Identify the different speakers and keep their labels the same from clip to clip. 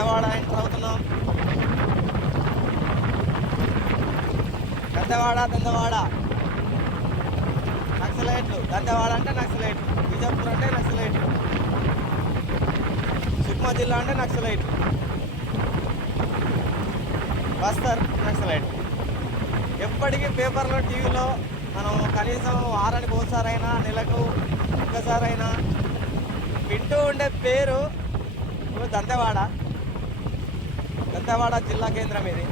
Speaker 1: దంతవాడ enter అవుతున్నాం దంతవాడ దంతవాడ నక్సలైట్లు. దందవాడ అంటే నక్సలైట్లు. బిజాపూర్ అంటే నక్సలైట్లు. సుక్మా జిల్లా అంటే నక్సలైట్లు. బస్తర్ నక్సలైట్ ఎప్పటికీ పేపర్లో టీవీలో మనం కనీసం వారానికి ఒకసారైనా నెలకు ఒక్కసారైనా వింటూ ఉండే పేరు ఇప్పుడు దంతెవాడ జిల్లా కేంద్రం ఇది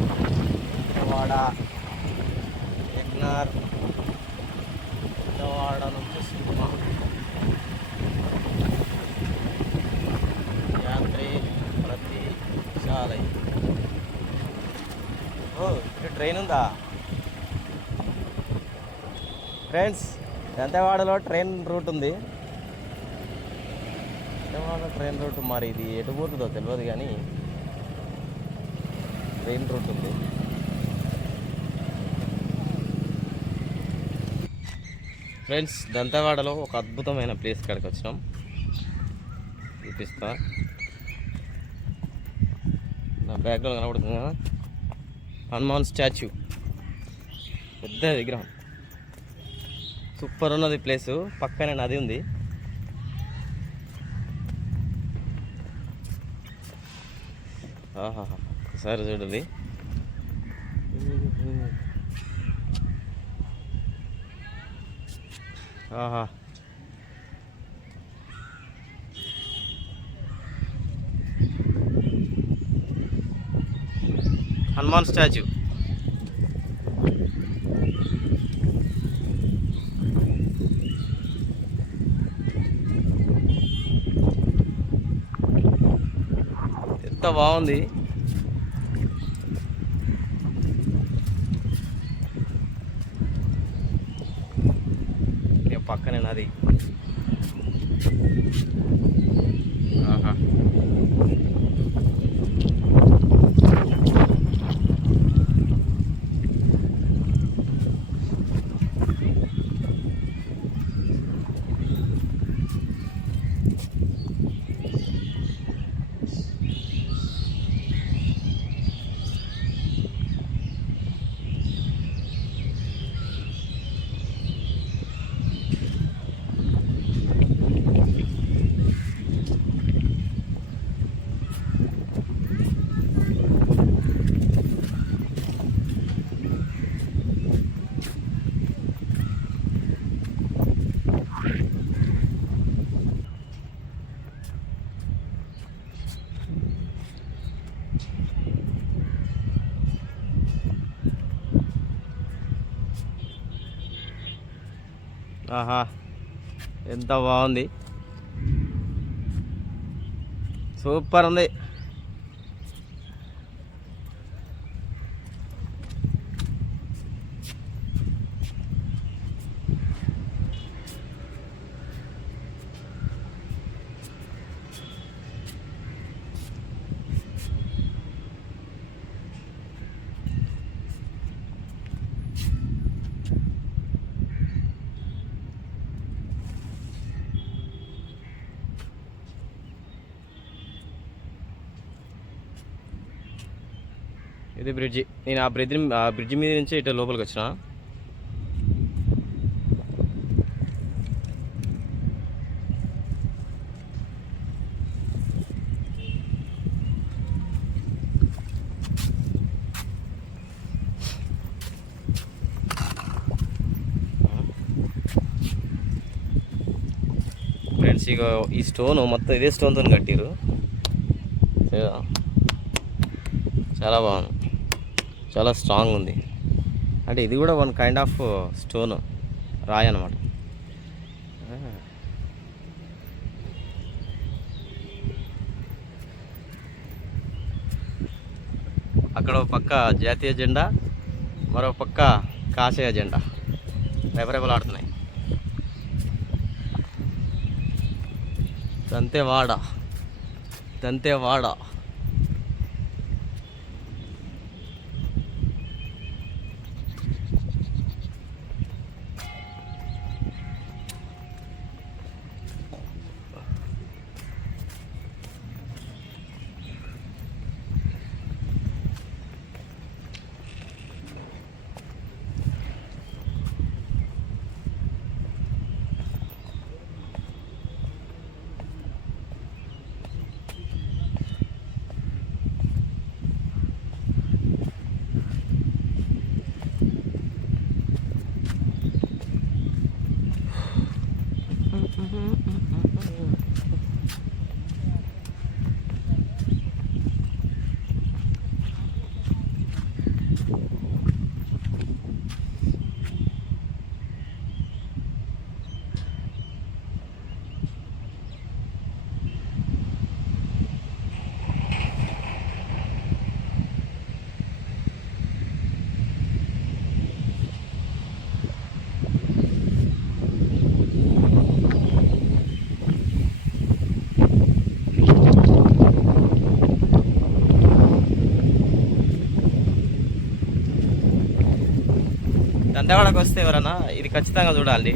Speaker 1: దంతెవాడ ఎగ్నార్ దంతెవాడ నుంచి సుక్మా యాత్రి ప్రతి శాలై ఓ ఇక్కడ ట్రైన్ ఉందా ఫ్రెండ్స్ దంతేవాడలో ట్రైన్ రూట్ ఉంది. దంతేవాడ ట్రైన్ రూట్ మరి ఇది ఎటు పోతుందో తెలియదు కానీ ట్రైన్ రూట్ ఉంది. ఫ్రెండ్స్ దంతవాడలో ఒక అద్భుతమైన ప్లేస్ కాడికి వచ్చినాం. చూపిస్తా. నా బ్యాక్గ్రౌండ్ కనబడుతుంది? కదా హనుమాన్ స్టాచ్యూ. పెద్ద విగ్రహం. సూపర్ ఉన్నది ప్లేసు. పక్కనే నది ఉంది. ఆహా ఒకసారి చూడండి. ఆహా. హనుమాన్ స్టాచ్యూ. ఎంత బాగుంది ఇక పక్కనే నది ఆహా ఆహా ఎంత బాగుంది. సూపర్ ఉంది. ఇది బ్రిడ్జి నేను ఆ బ్రిడ్జి ఆ బ్రిడ్జి మీద నుంచి ఇటు లోపలికి వచ్చిన. ఫ్రెండ్స్ ఇక ఈ స్టోన్ మొత్తం ఇదే స్టోన్తో కట్టిరు లేదా? చాలా బాగుంది. చాలా స్ట్రాంగ్ ఉంది. అంటే ఇది కూడా వన్ కైండ్ ఆఫ్ స్టోన్ రాయి అనమాట అక్కడ ఒక పక్క జాతీయ జెండా మరో పక్క కాషాయ జెండా. రెపరెపలాడుతున్నాయి దంతేవాడ దంతేవాడ. దంతేవాడకు వస్తే ఎవరన్నా ఇది ఖచ్చితంగా చూడాలి.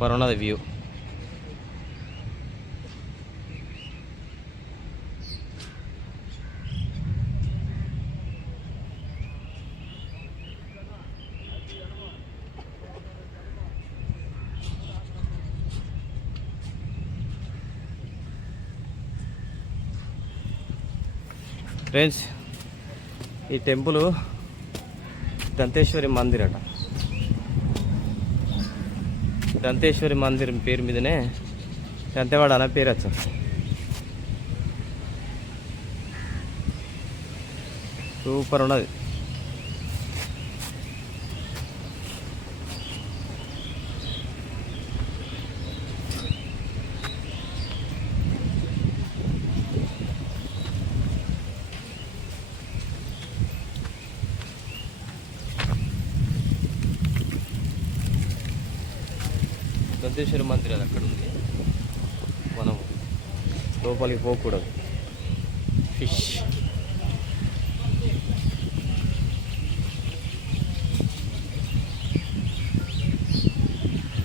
Speaker 1: సూపర్ ఉన్నది వ్యూ. ఫ్రెండ్స్ ఈ టెంపుల్ దంతేశ్వరి మందిర్ అట దంతేశ్వరి మందిరం పేరు మీదనే దంతేవాడ అనే పేరు వచ్చింది. సూపర్ ఉన్నది. సిద్ధేశ్వర మందిర్ అది అక్కడ ఉంది. మనం లోపలికి పోకూడదు. ఫిష్.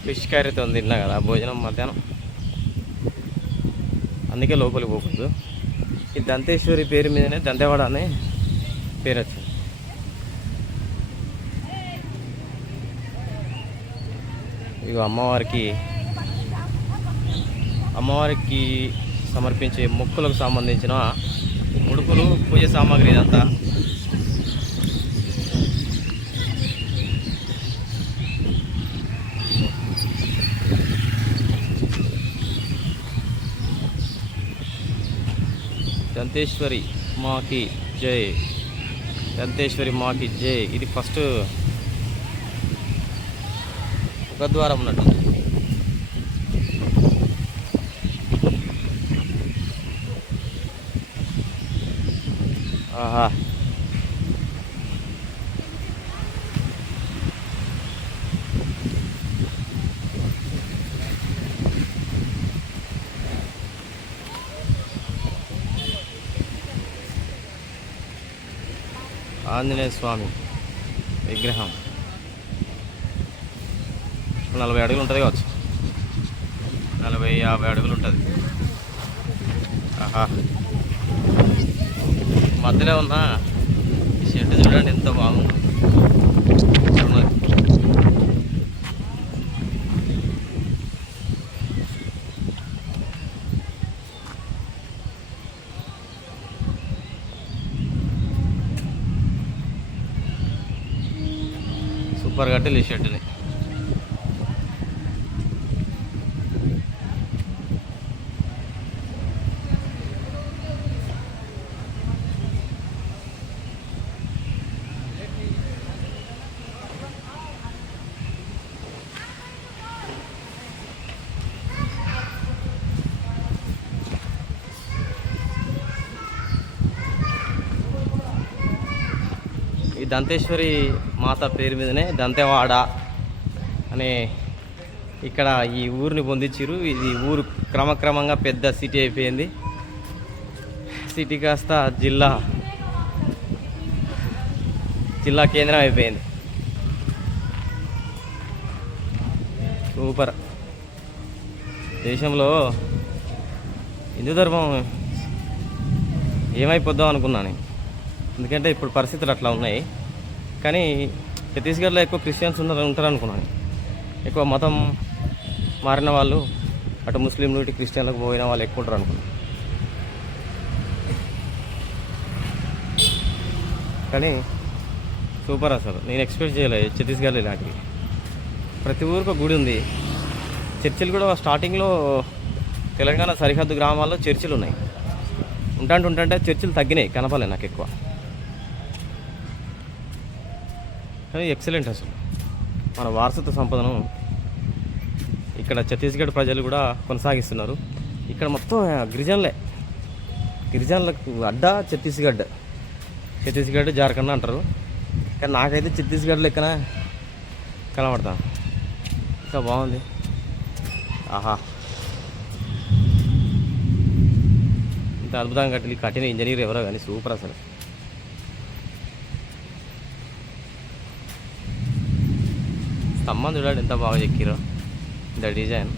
Speaker 1: ఫిష్ కర్రీతో ఉంది తిన్నా కదా భోజనం మధ్యాహ్నం. అందుకే లోపలికి పోకూడదు. ఈ దంతేశ్వరి పేరు మీదనే దంతేవాడ అనే పేరు వచ్చింది. ఇక అమ్మవారికి అమ్మవారికి సమర్పించే మొక్కులకు సంబంధించిన ముడుపులు పూజ సామాగ్రి ఇదంతా. దంతేశ్వరి మాకి జై. దంతేశ్వరి మాకి జై. ఇది ఫస్ట్ గద్వారం ఉన్నట్టు ఆహా ఆంజనేయ స్వామి విగ్రహం నలభై అడుగులు ఉంటుంది కావచ్చు. నలభై యాభై అడుగులు ఉంటుంది. ఆహా. మధ్యలో ఉన్న. ఈ షెడ్ చూడండి ఎంత బాగుంది. సూపర్ కట్టెలు ఈ షెడ్ని. ఈ దంతేశ్వరి మాత పేరు మీదనే దంతెవాడ అనే ఇక్కడ ఈ ఊరిని పొందించారు ఇది ఊరు క్రమక్రమంగా పెద్ద సిటీ అయిపోయింది. సిటీ కాస్త జిల్లా జిల్లా కేంద్రం అయిపోయింది. సూపర్ దేశంలో హిందూ ధర్మం ఏమైపోద్దాం అనుకున్నాను ఎందుకంటే ఇప్పుడు పరిస్థితులు అట్లా ఉన్నాయి. కానీ ఛత్తీస్గఢ్లో ఎక్కువ క్రిస్టియన్స్ ఉన్నారు ఉంటారు అనుకున్నాను ఎక్కువ మతం మారిన వాళ్ళు అటు ముస్లింలు ఇటు క్రిస్టియన్లకు పోయిన వాళ్ళు ఎక్కువ ఉంటారు అనుకున్నాను. కానీ సూపర్ అసలు. నేను ఎక్స్పెక్ట్ చేయలేదు ఛత్తీస్గఢ్లో ఇలాంటివి. ప్రతి ఊరికి ఒక గుడి ఉంది. చర్చిలు కూడా స్టార్టింగ్లో తెలంగాణ సరిహద్దు గ్రామాల్లో చర్చిలు ఉన్నాయి. ఉంటాంటే ఉంటాంటే చర్చిలు తగ్గినాయి కనపలే నాకు ఎక్కువ. కానీ ఎక్సలెంట్ అసలు. మన వారసత్వ సంపదను ఇక్కడ ఛత్తీస్గఢ్ ప్రజలు కూడా కొనసాగిస్తున్నారు. ఇక్కడ మొత్తం గిరిజనులే. గిరిజనులకు అడ్డా ఛత్తీస్గఢ్. ఛత్తీస్గఢ్ జార్ఖండ్ అంటారు. కానీ నాకైతే ఛత్తీస్గఢ్ లెక్కన కనబడతాను ఇంకా బాగుంది. ఆహా. ఇంత అద్భుతంగా కట్టి కట్టిన ఇంజనీర్ ఎవరో కానీ సూపర్ అసలు. స్తంభం చూడండి ఎంత బాగా చెక్కిరో. ఇంత డిజైన్.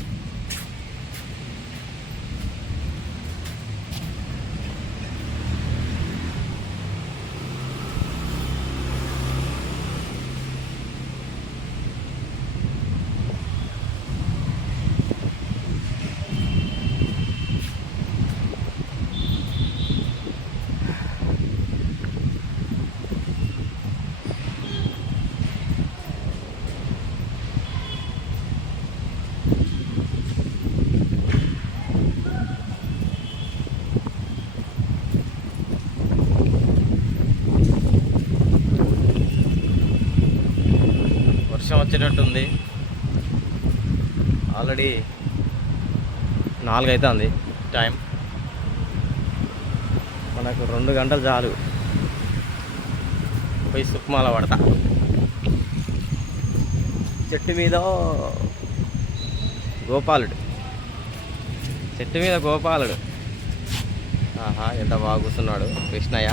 Speaker 1: వచ్చినట్టుంది. వచ్చేటట్టుంది ఆల్రెడీ నాలుగు అవుతుంది టైం మనకు రెండు గంటలు చాలు. పోయి సుక్మాల పడతా. చెట్టు మీద గోపాలుడు. చెట్టు మీద గోపాలుడు. ఆహా ఎంత బాగా కూర్చున్నాడు. కృష్ణయ్య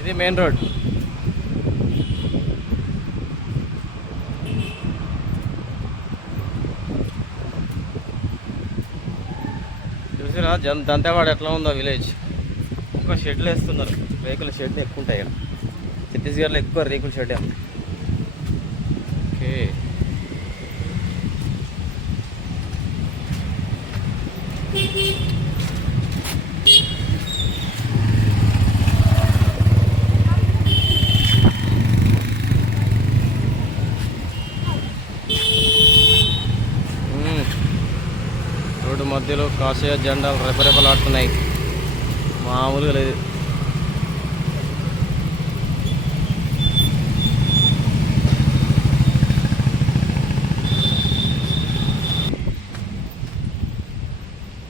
Speaker 1: ఇది మెయిన్ రోడ్. చూసిరా జన్ దంతేవాడ ఎట్లా ఉందో విలేజ్. ఎక్కువ షెడ్లు వేస్తున్నారు. రేకుల షెడ్లు ఎక్కువ ఉంటాయి ఇక్కడ. ఛత్తీస్గఢ్లో ఎక్కువ రేకుల షెడ్ ఓకే. మ్మ్. మధ్యలో కాషాయ జెండాలు రెపరెపలాడుతున్నాయి. మామూలుగా లేదు.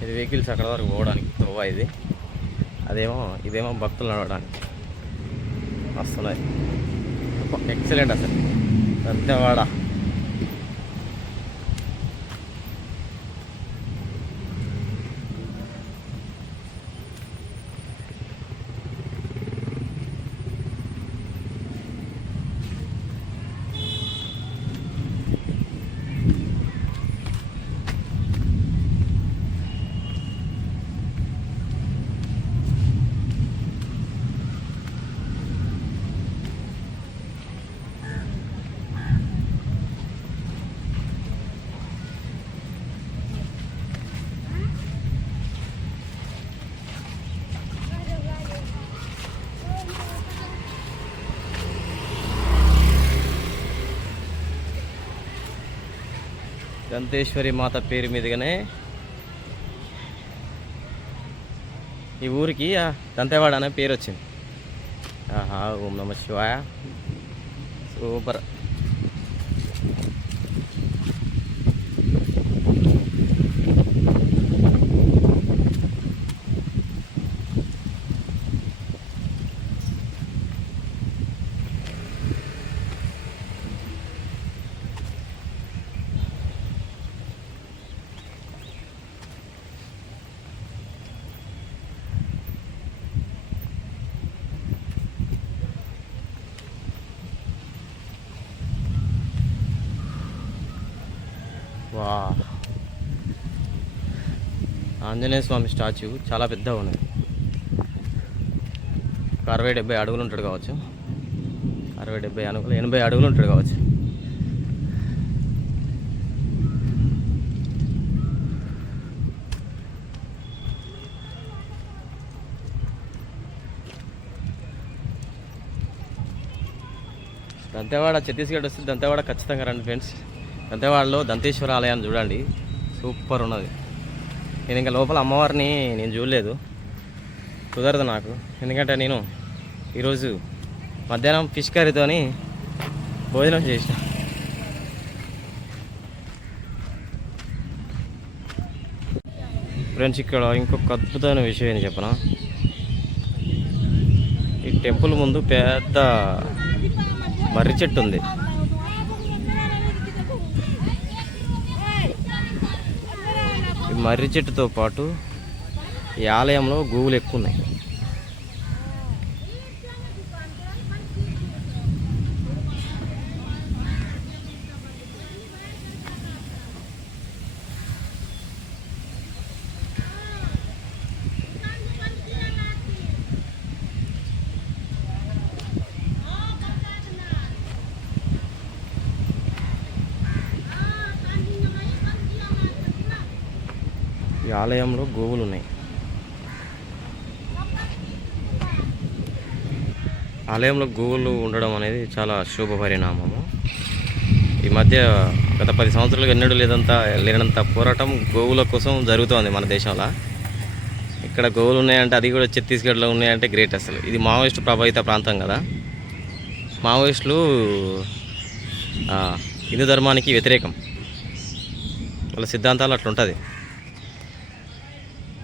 Speaker 1: ఇది వెహికల్స్ అక్కడ వరకు పోవడానికి త్రోవా ఇది. అదేమో ఇదేమో భక్తులు నడవడానికి. వస్తున్నాయి ఎక్సలెంట్ అసలు. దంతెవాడ దంతేశ్వరి మాత పేరు మీదుగానే ఈ ఊరికి దంతేవాడ అనే పేరు వచ్చింది. ఆహా ఓం నమ శివాయ. సూపర్. ఆంజనేయ స్వామి స్టాచ్యూ చాలా పెద్దగా ఉన్నది. ఒక అరవై డెబ్బై అడుగులు ఉంటాడు కావచ్చు. అరవై డెబ్బై అడుగులు ఎనభై అడుగులు ఉంటాడు కావచ్చు. దంతేవాడ ఛత్తీస్గఢ్ వస్తే దంతేవాడ ఖచ్చితంగా రండి ఫ్రెండ్స్. దంతేవాడలో దంతేశ్వర ఆలయాన్ని చూడండి. సూపర్ ఉన్నది. నేను ఇంకా లోపల అమ్మవారిని నేను చూడలేదు. కుదరదు నాకు. ఎందుకంటే నేను ఈరోజు మధ్యాహ్నం ఫిష్ కర్రీతోని భోజనం చేసిన. ఫ్రెండ్స్ ఇక్కడ ఇంకొక అద్భుతమైన విషయం ఏంటి చెప్పనా? ఈ టెంపుల్ ముందు పెద్ద మర్రి చెట్టు ఉంది ఈ మర్రి చెట్టుతో పాటు ఈ ఆలయంలో గోవులు ఎక్కువ ఉన్నాయి ఈ ఆలయంలో గోవులు ఉన్నాయి. ఆలయంలో గోవులు ఉండడం అనేది చాలా శుభ పరిణామము. ఈ మధ్య గత పది సంవత్సరాలుగా ఎన్నడూ లేదంత లేనంత పోరాటం గోవుల కోసం జరుగుతోంది మన దేశంలో. ఇక్కడ గోవులు ఉన్నాయంటే అది కూడా ఛత్తీస్గఢ్లో ఉన్నాయంటే గ్రేట్ అసలు. ఇది మావోయిస్టు ప్రభావిత ప్రాంతం కదా. మావోయిస్టులు హిందూ ధర్మానికి వ్యతిరేకం. వాళ్ళ సిద్ధాంతాలు అట్లా ఉంటుంది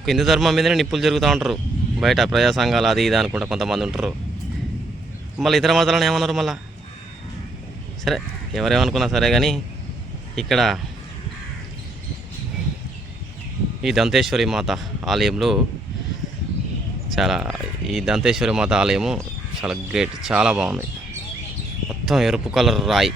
Speaker 1: హిందూ ధర్మం మీదనే నిప్పులు జరుగుతూ ఉంటారు. బయట ప్రజా సంఘాలు అది ఇది అనుకుంటా కొంతమంది ఉంటారు. మళ్ళీ ఇతర మతాలను ఏమన్నారు మళ్ళా? సరే ఎవరేమనుకున్నా సరే కానీ ఇక్కడ ఈ దంతేశ్వరి మాత ఆలయంలో చాలా ఈ దంతేశ్వరి మాత ఆలయము చాలా గ్రేట్ చాలా బాగుంది. మొత్తం ఎరుపు కలర్ రాయి.